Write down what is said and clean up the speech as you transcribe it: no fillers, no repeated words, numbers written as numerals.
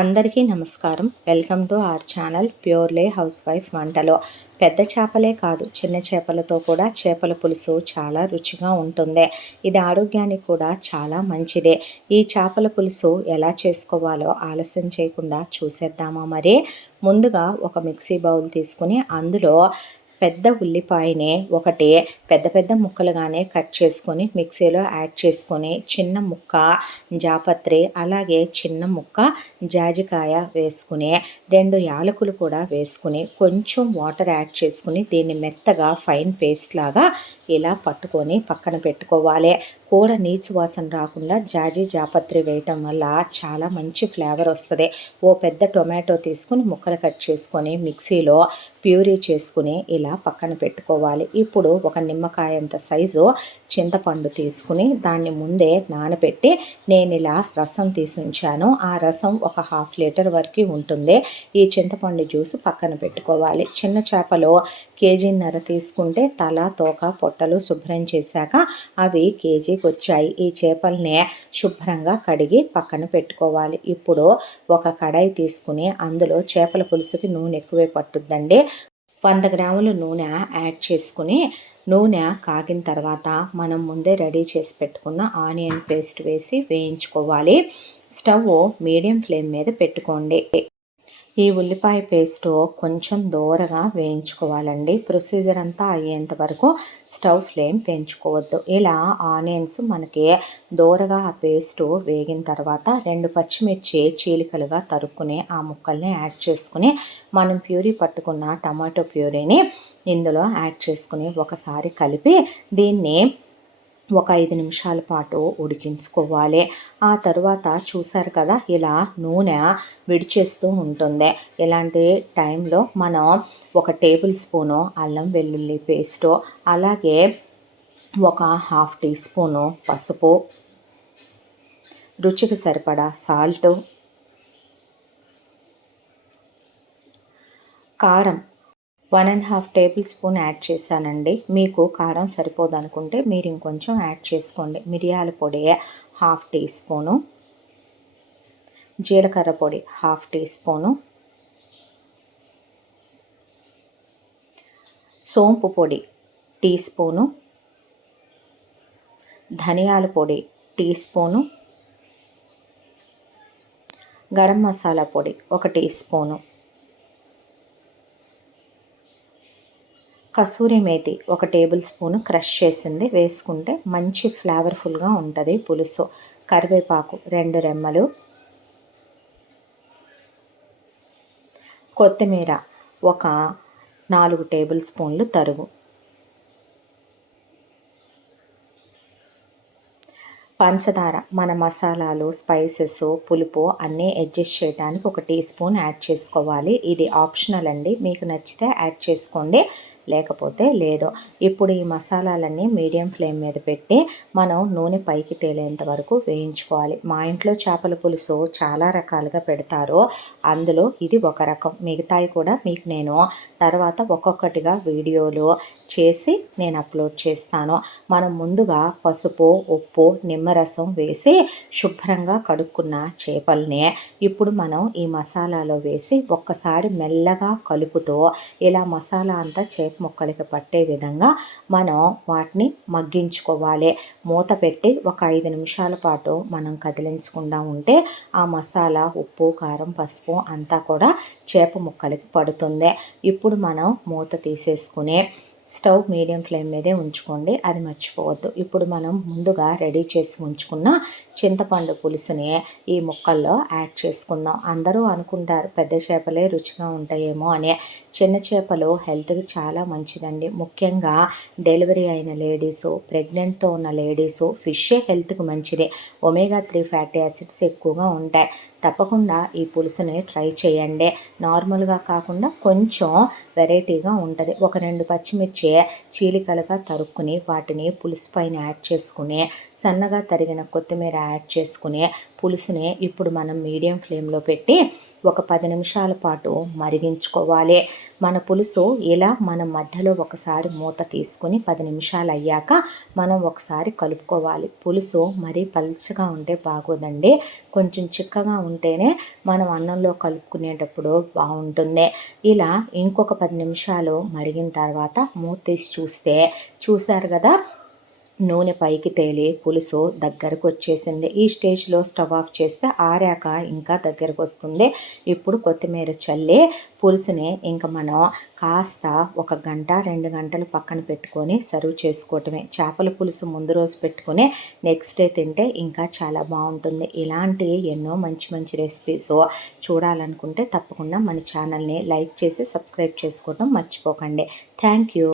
అందరికీ నమస్కారం. Welcome to our channel purely house wife వంటలు. పెద్ద చేపలే కాదు, చిన్న చేపలతో కూడా చేపల పులుసు చాలా రుచిగా ఉంటుంది. ఇది ఆరోగ్యానికి కూడా చాలా మంచిదే. ఈ చేపల పులుసు ఎలా చేసుకోవాలో ఆలస్యం చేయకుండా చూసేద్దామా మరి. ముందుగా ఒక మిక్సీ బౌల్ తీసుకుని అందులో పెద్ద ఉల్లిపాయని ఒకటి పెద్ద పెద్ద ముక్కలుగానే కట్ చేసుకొని మిక్సీలో యాడ్ చేసుకొని, చిన్న ముక్క జాపత్రి అలాగే చిన్న ముక్క జాజికాయ వేసుకుని, 2 యాలకులు కూడా వేసుకుని, కొంచెం వాటర్ యాడ్ చేసుకుని దీన్ని మెత్తగా ఫైన్ పేస్ట్ లాగా ఇలా పట్టుకొని పక్కన పెట్టుకోవాలి. కూర నీచు వాసన రాకుండా జాపత్రి వేయటం వల్ల చాలా మంచి ఫ్లేవర్ వస్తుంది. ఓ పెద్ద టొమాటో తీసుకుని ముక్కలు కట్ చేసుకొని మిక్సీలో ప్యూరీ చేసుకుని ఇలా పక్కన పెట్టుకోవాలి. ఇప్పుడు ఒక నిమ్మకాయంత సైజు చింతపండు తీసుకుని దాన్ని ముందే నానబెట్టి నేను ఇలా రసం తీసి ఉంచాను. ఆ రసం ఒక 1/2 లీటర్ వరకు ఉంటుంది. ఈ చింతపండు జ్యూస్ పక్కన పెట్టుకోవాలి. చిన్న చేపలు 1.5 కేజీ తీసుకుంటే తల తోక పొట్టలు శుభ్రం చేశాక అవి కేజీకి వచ్చాయి. ఈ చేపల్ని శుభ్రంగా కడిగి పక్కన పెట్టుకోవాలి. ఇప్పుడు ఒక కడాయి తీసుకుని అందులో చేపల పులుసుకి నూనె ఎక్కువే పట్టుద్దండి. 100 గ్రాముల నూనె యాడ్ చేసుకుని, నూనె కాగిన తర్వాత మనం ముందే రెడీ చేసి పెట్టుకున్న ఆనియన్ పేస్ట్ వేసి వేయించుకోవాలి. స్టవ్ మీడియం ఫ్లేమ్ మీద పెట్టుకోండి. ఈ ఉల్లిపాయ పేస్ట్ కొంచెం దూరగా వేయించుకోవాలండి. ప్రొసీజర్ అంతా అయ్యేంత వరకు స్టవ్ ఫ్లేమ్ పెంచుకోవద్దు. ఇలా ఆనియన్స్ మనకి దూరగా ఆ పేస్ట్ వేగిన తర్వాత 2 పచ్చిమిర్చి చీలికలుగా తరుక్కుని ఆ ముక్కల్ని యాడ్ చేసుకుని, మనం ప్యూరీ పట్టుకున్న టమాటో ప్యూరీని ఇందులో యాడ్ చేసుకుని ఒకసారి కలిపి దీన్ని ఒక 5 నిమిషాల పాటు ఉడికించుకోవాలి. ఆ తరువాత చూసారు కదా, ఇలా నూనె విడిచేస్తూ ఉంటుంది. ఇలాంటి టైంలో మనం 1 టేబుల్ స్పూను అల్లం వెల్లుల్లి పేస్టు, అలాగే ఒక 1/2 టీ స్పూను పసుపు, రుచికి సరిపడా సాల్టు, కారం 1.5 టేబుల్ స్పూన్ యాడ్ చేశానండి. మీకు కారం సరిపోదనుకుంటే మీరు ఇంకొంచెం యాడ్ చేసుకోండి. మిరియాల పొడి 1/2 టీ స్పూను, జీలకర్ర పొడి 1/2 టీ స్పూను, సోంపు పొడి టీ స్పూను, ధనియాల పొడి టీ స్పూను, గరం మసాలా పొడి 1 టీ స్పూను, కసూరి మేతి 1 టేబుల్ స్పూను క్రష్ చేసింది వేసుకుంటే మంచి ఫ్లేవర్ఫుల్గా ఉంటుంది పులుసు. కరివేపాకు 2 రెమ్మలు, కొత్తిమీర ఒక 4 టేబుల్ స్పూన్లు తరుగు, పంచదార మన మసాలాలు స్పైసెస్ పులుపు అన్నీ అడ్జస్ట్ చేయడానికి 1 టీ స్పూన్ యాడ్ చేసుకోవాలి. ఇది ఆప్షనల్ అండి, మీకు నచ్చితే యాడ్ చేసుకోండి, లేకపోతే లేదు. ఇప్పుడు ఈ మసాలాలన్నీ మీడియం ఫ్లేమ్ మీద పెట్టి మనం నూనె పైకి తేలేంత వరకు వేయించుకోవాలి. మా ఇంట్లో చేపల పులుసు చాలా రకాలుగా పెడతారు, అందులో ఇది ఒక రకం. మిగతాయి కూడా మీకు నేను తర్వాత ఒక్కొక్కటిగా వీడియోలు చేసి నేను అప్లోడ్ చేస్తాను. మనం ముందుగా పసుపు ఉప్పు నిమ్మరసం వేసి శుభ్రంగా కడుక్కున్న చేపల్ని ఇప్పుడు మనం ఈ మసాలాలో వేసి ఒక్కసారి మెల్లగా కలుపుతూ ఇలా మసాలా అంతా చేప ముక్కలకి పట్టే విధంగా మనం వాటిని మగ్గించుకోవాలి. మూత పెట్టి ఒక 5 నిమిషాల పాటు మనం కదిలించకుండా ఉంటే ఆ మసాలా ఉప్పు కారం పసుపు అంతా కూడా చేప ముక్కలకి పడుతుంది. ఇప్పుడు మనం మూత తీసేసుకుని స్టవ్ మీడియం ఫ్లేమ్ మీదే ఉంచుకోండి, అది మర్చిపోవద్దు. ఇప్పుడు మనం ముందుగా రెడీ చేసి ఉంచుకున్న చింతపండు పులుసుని ఈ ముక్కల్లో యాడ్ చేసుకుందాం. అందరూ అనుకుంటారు పెద్ద చేపలే రుచిగా ఉంటాయేమో అని. చిన్న చేపలు హెల్త్కి చాలా మంచిదండి. ముఖ్యంగా డెలివరీ అయిన లేడీసు, ప్రెగ్నెంట్తో ఉన్న లేడీసు ఫిషే హెల్త్కి మంచిది. ఒమేగా 3 ఫ్యాటీ యాసిడ్స్ ఎక్కువగా ఉంటాయి. తప్పకుండా ఈ పులుసుని ట్రై చేయండి. నార్మల్గా కాకుండా కొంచెం వెరైటీగా ఉంటుంది. ఒక 2 పచ్చిమిర్చి చీలికలుగా తరుక్కుని వాటిని పులుసు పైన యాడ్ చేసుకుని, సన్నగా తరిగిన కొత్తిమీర యాడ్ చేసుకుని పులుసుని ఇప్పుడు మనం మీడియం ఫ్లేమ్లో పెట్టి ఒక 10 నిమిషాల పాటు మరిగించుకోవాలి. మన పులుసు ఇలా మనం మధ్యలో ఒకసారి మూత తీసుకుని 10 నిమిషాలు అయ్యాక మనం ఒకసారి కలుపుకోవాలి. పులుసు మరీ పల్చగా ఉంటే బాగోదండి, కొంచెం చిక్కగా ఉంటేనే మనం అన్నంలో కలుపుకునేటప్పుడు బాగుంటుంది. ఇలా ఇంకొక 10 నిమిషాలు మరిగిన తర్వాత మూత తీసి చూస్తే చూసారు కదా, నూనె పైకి తేలి పులుసు దగ్గరకు వచ్చేసింది. ఈ స్టేజ్లో స్టవ్ ఆఫ్ చేస్తే ఆరాక ఇంకా దగ్గరకు వస్తుంది. ఇప్పుడు కొత్తిమీర చల్లి పులుసుని ఇంకా మనం కాస్త 1 గంట 2 గంటలు పక్కన పెట్టుకొని సర్వ్ చేసుకోవటమే. చేపల పులుసు ముందు రోజు పెట్టుకుని నెక్స్ట్ డే తింటే ఇంకా చాలా బాగుంటుంది. ఇలాంటి ఎన్నో మంచి మంచి రెసిపీస్ చూడాలనుకుంటే తప్పకుండా మన ఛానల్ని లైక్ చేసి సబ్స్క్రైబ్ చేసుకోవడం మర్చిపోకండి. Thank you.